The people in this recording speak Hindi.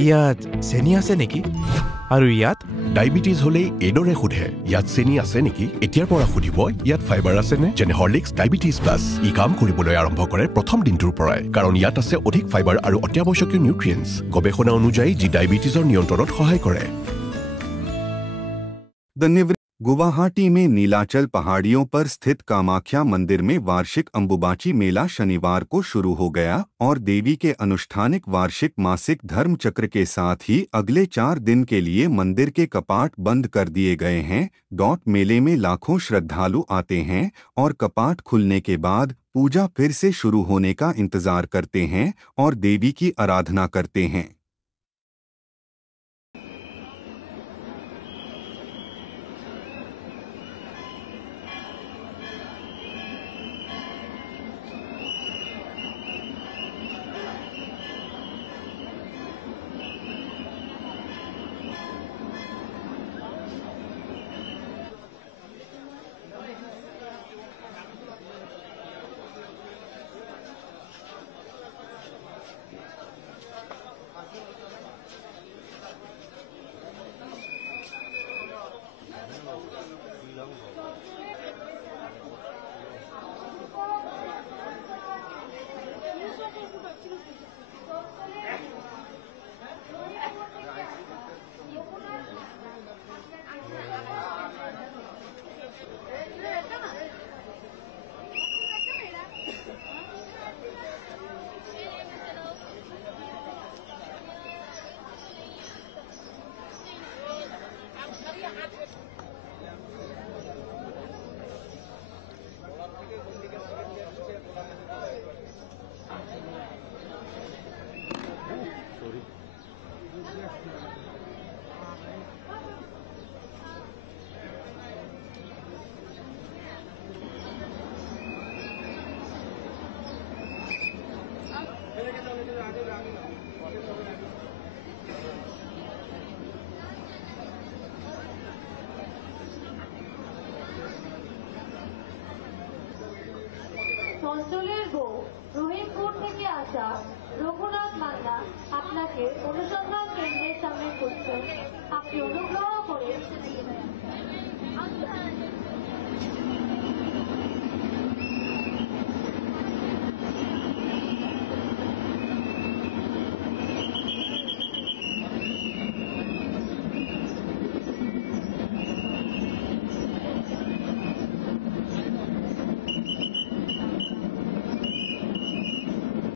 ইয়াত চেনি আছে নেকি? আৰু ইয়াত ডায়াবেটিছ হলে এডৰে সোধে ইয়াত চেনি আছে নেকি? এতিয়াৰ পৰা সুধিব ইয়াত ফাইবাৰ আছে নে? যেনে হৰলিক্স ডায়াবেটিছ প্লাছ। ই কাম কৰিবলৈ আৰম্ভ কৰে প্ৰথম দিনটোৰ পৰাই, কাৰণ ইয়াত আছে অধিক ফাইবাৰ আৰু অত্যাৱশ্যকীয় নিউট্ৰিয়েণ্টছ, গৱেষণা অনুযায়ী যি ডায়াবেটিছৰ নিয়ন্ত্ৰণত সহায় কৰে। गुवाहाटी में नीलाचल पहाड़ियों पर स्थित कामाख्या मंदिर में वार्षिक अंबुबाची मेला शनिवार को शुरू हो गया और देवी के अनुष्ठानिक वार्षिक मासिक धर्म चक्र के साथ ही अगले 4 दिन के लिए मंदिर के कपाट बंद कर दिए गए हैं। मेले में लाखों श्रद्धालु आते हैं और कपाट खुलने के बाद पूजा फिर से शुरू होने का इंतजार करते हैं और देवी की आराधना करते हैं। অঞ্চলের বউ রহিমপুর থেকে আসা রঘুনাথ মান্না আপনাকে অনুসন্ধান কেন্দ্রের সামনে করছেন। আপনি অনুগ্রহ করে